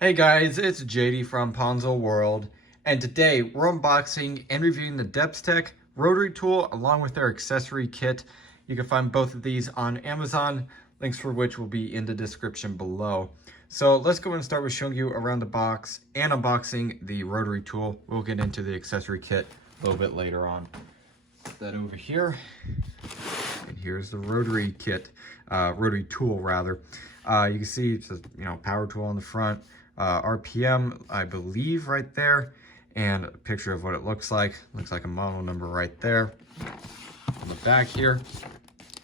Hey guys, it's JD from Ponzo World, and today we're unboxing and reviewing the DEPSTECH Rotary Tool along with their accessory kit. You can find both of these on Amazon, links for which will be in the description below. So let's go and start with showing you around the box and unboxing the rotary tool. We'll get into the accessory kit a little bit later on. Put that over here, and here's the rotary kit, rotary tool rather. You can see it says, power tool on the front. RPM, I believe, right there, and a picture of what it looks like. Looks like a model number right there. On the back here,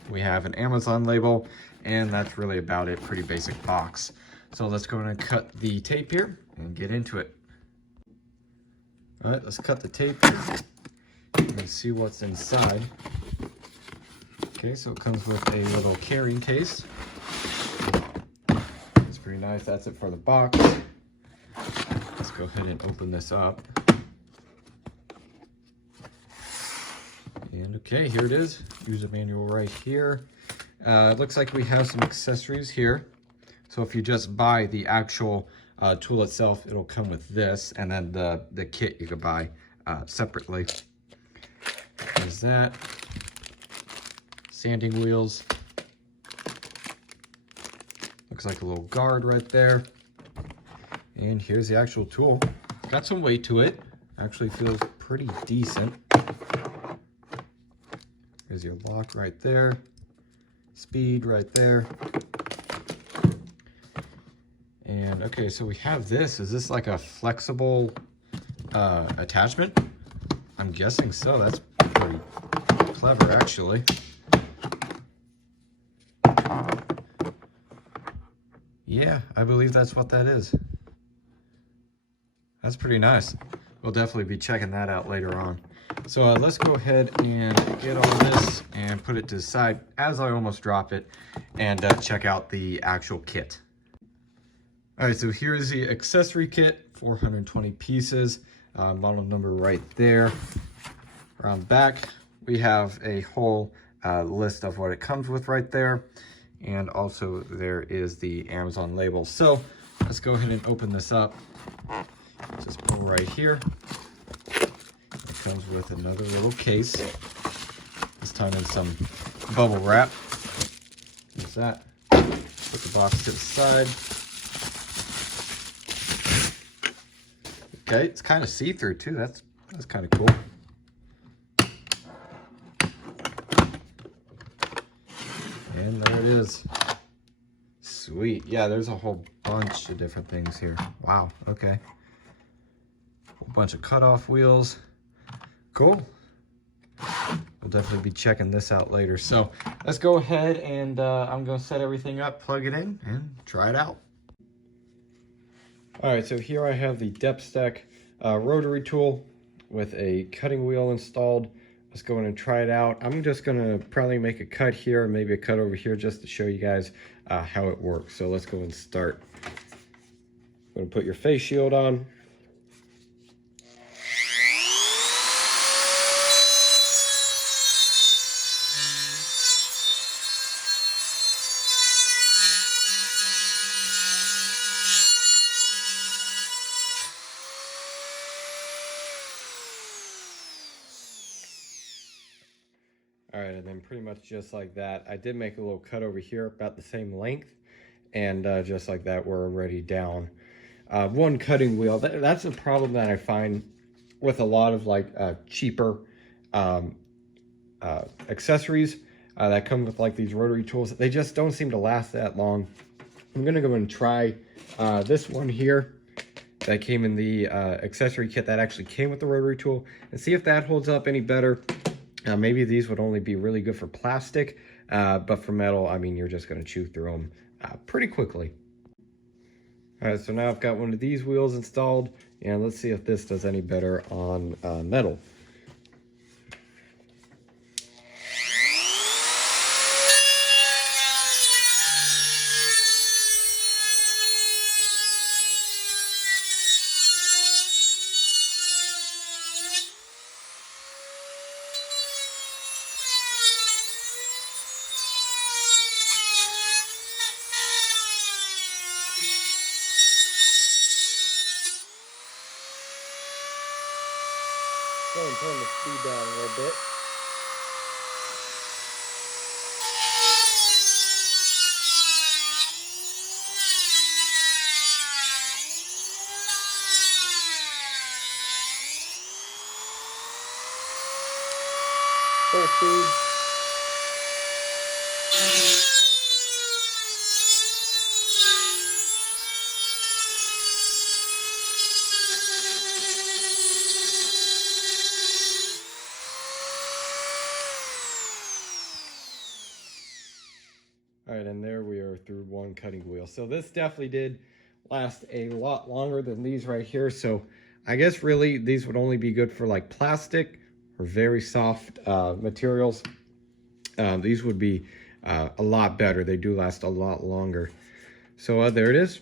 we have an Amazon label, and that's really about it. Pretty basic box. So let's go ahead and cut the tape here and get into it. All right, let's cut the tape here and see what's inside. Okay, so it comes with a little carrying case. It's pretty nice. That's it for the box. Let's go ahead and open this up. And okay, here it is. User manual right here. It looks like we have some accessories here. So if you just buy the actual tool itself, it'll come with this, and then the kit you could buy separately. There's that. Sanding wheels. Looks like a little guard right there. And here's the actual tool. Got some weight to it. Actually feels pretty decent. There's your lock right there. Speed right there. And okay, so we have this. Is this like a flexible attachment? I'm guessing so. That's pretty clever, actually. Yeah, I believe that's what that is. That's pretty nice. We'll definitely be checking that out later on. So let's go ahead and get all this and put it to the side as I almost drop it, and check out the actual kit. All right, so here's the accessory kit, 420 pieces, model number right there. Around the back, we have a whole list of what it comes with right there. And also there is the Amazon label. So let's go ahead and open this up. Just pull right here. It comes with another little case. This time in some bubble wrap. There's that. Put the box to the side. Okay, it's kind of see-through too. That's kind of cool. And there it is. Sweet. Yeah, there's a whole bunch of different things here. Wow, okay. A bunch of cutoff wheels. Cool. We'll definitely be checking this out later. So let's go ahead and I'm going to set everything up, plug it in, and try it out. All right, so here I have the DEPSTECH rotary tool with a cutting wheel installed. Let's go in and try it out. I'm just gonna probably make a cut here, maybe a cut over here, just to show you guys how it works. So let's go and start. I'm gonna put your face shield on. All right, and then pretty much just like that. I did make a little cut over here about the same length, and just like that, we're already down one cutting wheel. That's a problem that I find with a lot of like cheaper accessories that come with like these rotary tools. They just don't seem to last that long. I'm gonna go and try this one here that came in the accessory kit that actually came with the rotary tool, and see if that holds up any better. Maybe these would only be really good for plastic, but for metal, I mean, you're just going to chew through them pretty quickly. All right, so now I've got one of these wheels installed, and let's see if this does any better on metal. and turn the speed down a little bit. Full speed. All right, and there we are through one cutting wheel. So this definitely did last a lot longer than these right here. So I guess really these would only be good for like plastic or very soft materials. These would be a lot better. They do last a lot longer. So there it is.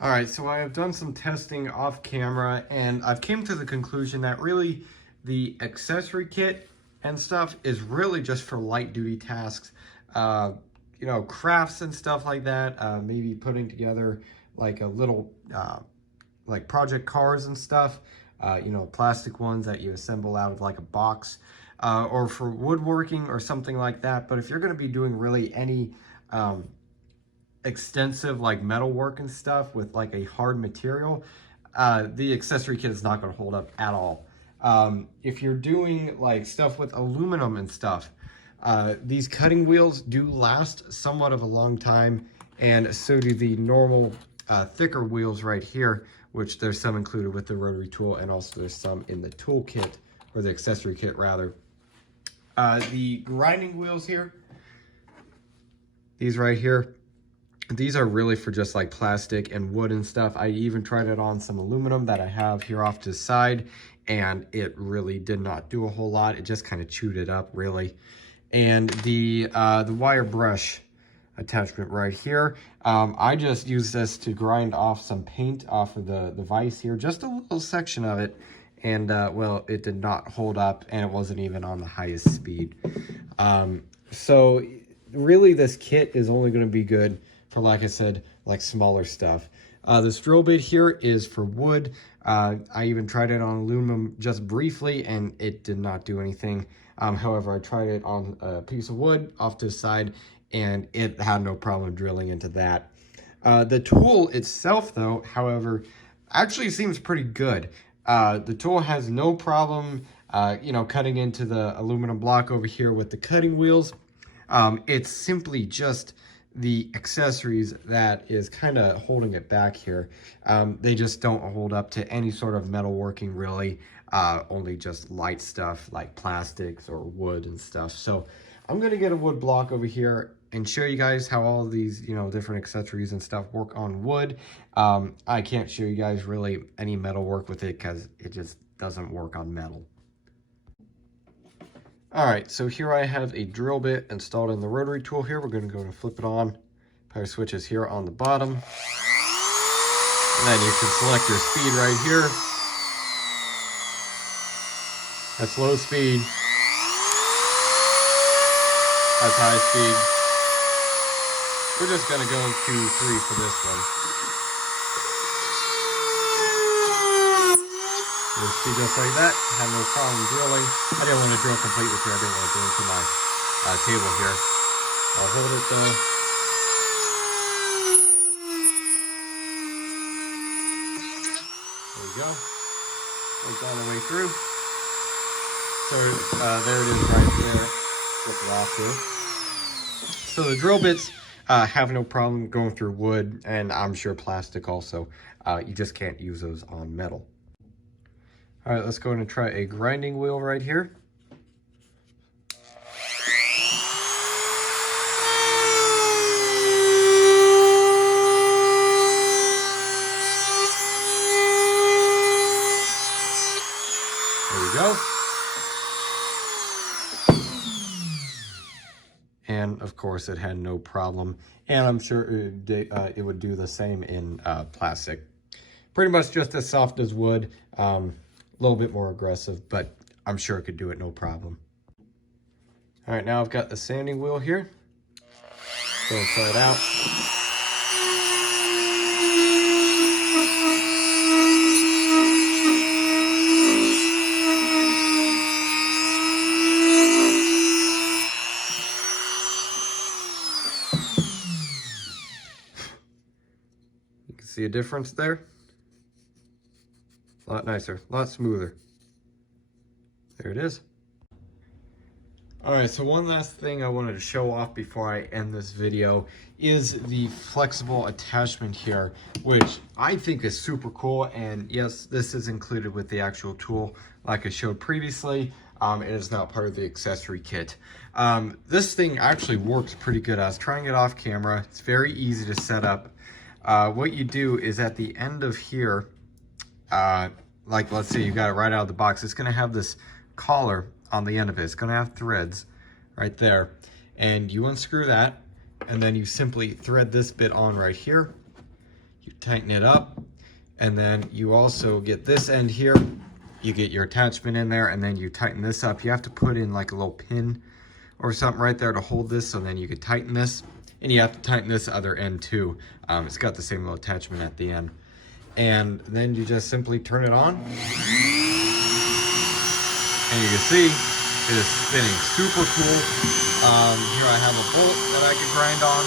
All right, so I have done some testing off camera and I've came to the conclusion that really the accessory kit and stuff is really just for light duty tasks. You know, crafts and stuff like that, maybe putting together like a little like project cars and stuff, you know, plastic ones that you assemble out of like a box, or for woodworking or something like that. But if you're going to be doing really any extensive like metal work and stuff with like a hard material, the accessory kit is not going to hold up at all. If you're doing like stuff with aluminum and stuff, these cutting wheels do last somewhat of a long time, and so do the normal thicker wheels right here, which there's some included with the rotary tool, and also there's some in the tool kit, or the accessory kit rather. The grinding wheels here, these right here, these are really for just like plastic and wood and stuff. I even tried it on some aluminum that I have here off to the side, and it really did not do a whole lot. It just kind of chewed it up really. And the wire brush attachment right here, I just used this to grind off some paint off of the vise here, just a little section of it, and well, it did not hold up, and it wasn't even on the highest speed. So really this kit is only going to be good for, like I said, like smaller stuff. This drill bit here is for wood. I even tried it on aluminum just briefly, and it did not do anything. However, I tried it on a piece of wood off to the side, and it had no problem drilling into that. The tool itself, though, however, actually seems pretty good. The tool has no problem, you know, cutting into the aluminum block over here with the cutting wheels. It's simply just the accessories that is kind of holding it back here. They just don't hold up to any sort of metalworking really, only just light stuff like plastics or wood and stuff. So I'm gonna get a wood block over here and show you guys how all of these, you know, different accessories and stuff work on wood. I can't show you guys really any metal work with it because it just doesn't work on metal. All right, so here I have a drill bit installed in the rotary tool here. We're going to go and flip it on. Power switch is here on the bottom. And then you can select your speed right here. That's low speed. That's high speed. We're just going to go to 3 for this one. You see, just like that, have no problem drilling. I didn't want to drill completely here. I didn't want to go into my table here. I'll hold it though. There we go. Goes all the way through. So there it is right there. Flip it off here. So the drill bits have no problem going through wood, and I'm sure plastic also. You just can't use those on metal. All right, let's go ahead and try a grinding wheel right here. There we go. And of course it had no problem. And I'm sure it would do the same in plastic. Pretty much just as soft as wood. A little bit more aggressive, but I'm sure it could do it no problem. All right, now I've got the sanding wheel here. Go and try it out. See a difference there? A lot nicer, a lot smoother. There it is. All right, so one last thing I wanted to show off before I end this video is the flexible attachment here, which I think is super cool. And yes, this is included with the actual tool like I showed previously. It is not part of the accessory kit. This thing actually works pretty good. I was trying it off camera. It's very easy to set up. What you do is at the end of here, like let's say you got it right out of the box, it's gonna have this collar on the end of it. It's gonna have threads right there, and you unscrew that, and then you simply thread this bit on right here. You tighten it up, and then you also get this end here. You get your attachment in there, and then you tighten this up. You have to put in like a little pin or something right there to hold this, so then you can tighten this, and you have to tighten this other end too. It's got the same little attachment at the end, and then you just simply turn it on. And you can see it is spinning super cool. Here I have a bolt that I can grind on.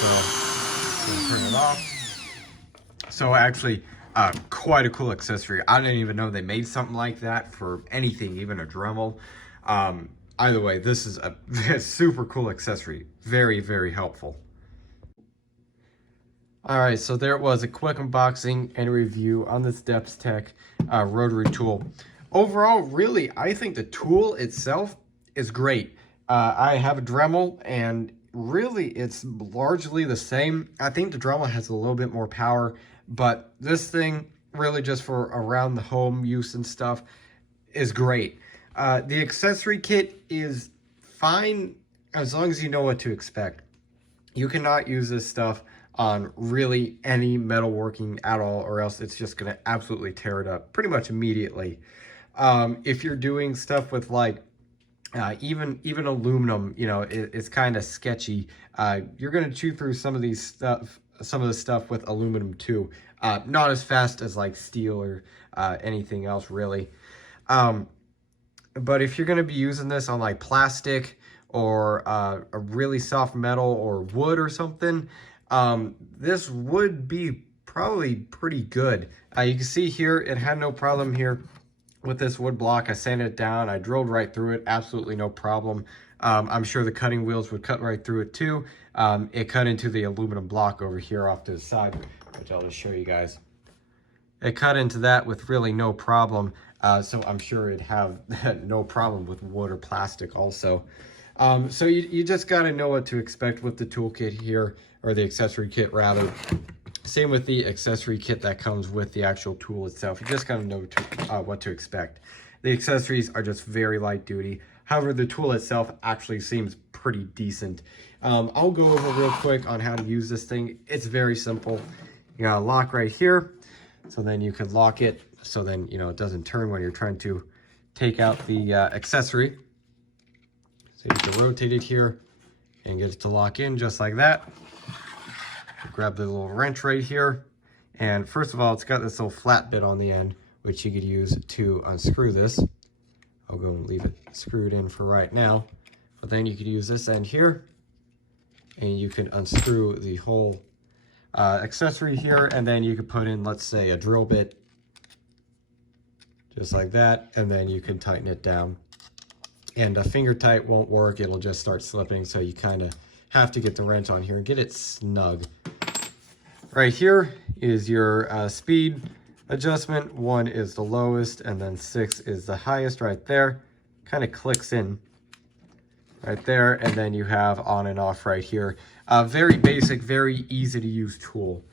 So I'm gonna turn it off. So actually, quite a cool accessory. I didn't even know they made something like that for anything, even a Dremel. Either way, this is a super cool accessory. Very, very helpful. All right, so there it was, a quick unboxing and review on this DEPSTECH rotary tool. Overall, really, I think the tool itself is great. I have a Dremel, and really, it's largely the same. I think the Dremel has a little bit more power, but this thing, really just for around the home use and stuff, is great. The accessory kit is fine as long as you know what to expect. You cannot use this stuff on really any metalworking at all, or else it's just going to absolutely tear it up pretty much immediately. If you're doing stuff with like even aluminum, you know, it's kind of sketchy. You're going to chew through some of the stuff with aluminum too. Not as fast as like steel or anything else really. But if you're going to be using this on like plastic or a really soft metal or wood or something, this would be probably pretty good. You can see here, it had no problem here with this wood block. I sanded it down, I drilled right through it, absolutely no problem. I'm sure the cutting wheels would cut right through it too. It cut into the aluminum block over here off to the side, which I'll just show you guys. It cut into that with really no problem. So I'm sure it'd have no problem with wood or plastic also. So you just got to know what to expect with the toolkit here, or the accessory kit rather. Same with the accessory kit that comes with the actual tool itself. You just got to know what to expect. The accessories are just very light duty. However, the tool itself actually seems pretty decent. I'll go over real quick on how to use this thing. It's very simple. You got a lock right here. So then you can lock it so then, you know, it doesn't turn when you're trying to take out the accessory. So you can rotate it here and get it to lock in just like that. Grab the little wrench right here. And first of all, it's got this little flat bit on the end, which you could use to unscrew this. I'll go and leave it screwed in for right now. But then you could use this end here, and you can unscrew the whole accessory here, and then you could put in, let's say, a drill bit, just like that, and then you can tighten it down. And a finger tight won't work, it'll just start slipping, so you kind of have to get the wrench on here and get it snug. Right here is your speed adjustment. 1 is the lowest, and then 6 is the highest right there. Kind of clicks in right there, and then you have on and off right here. Very basic, very easy to use tool.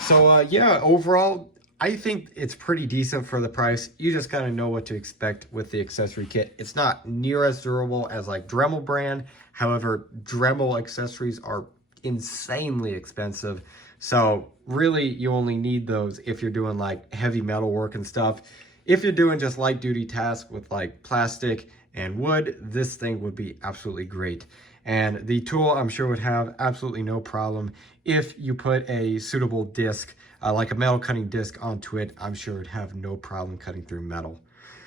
So yeah, overall, I think it's pretty decent for the price. You just gotta know what to expect with the accessory kit. It's not near as durable as like Dremel brand. However, Dremel accessories are insanely expensive. So really, you only need those if you're doing like heavy metal work and stuff. If you're doing just light duty tasks with like plastic and wood, this thing would be absolutely great. And the tool, I'm sure, would have absolutely no problem if you put a suitable disc, like a metal cutting disc onto it. I'm sure it'd have no problem cutting through metal.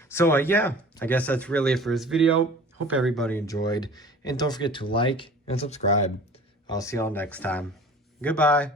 So yeah, I guess that's really it for this video. Hope everybody enjoyed, and don't forget to like and subscribe. I'll see y'all next time. Goodbye.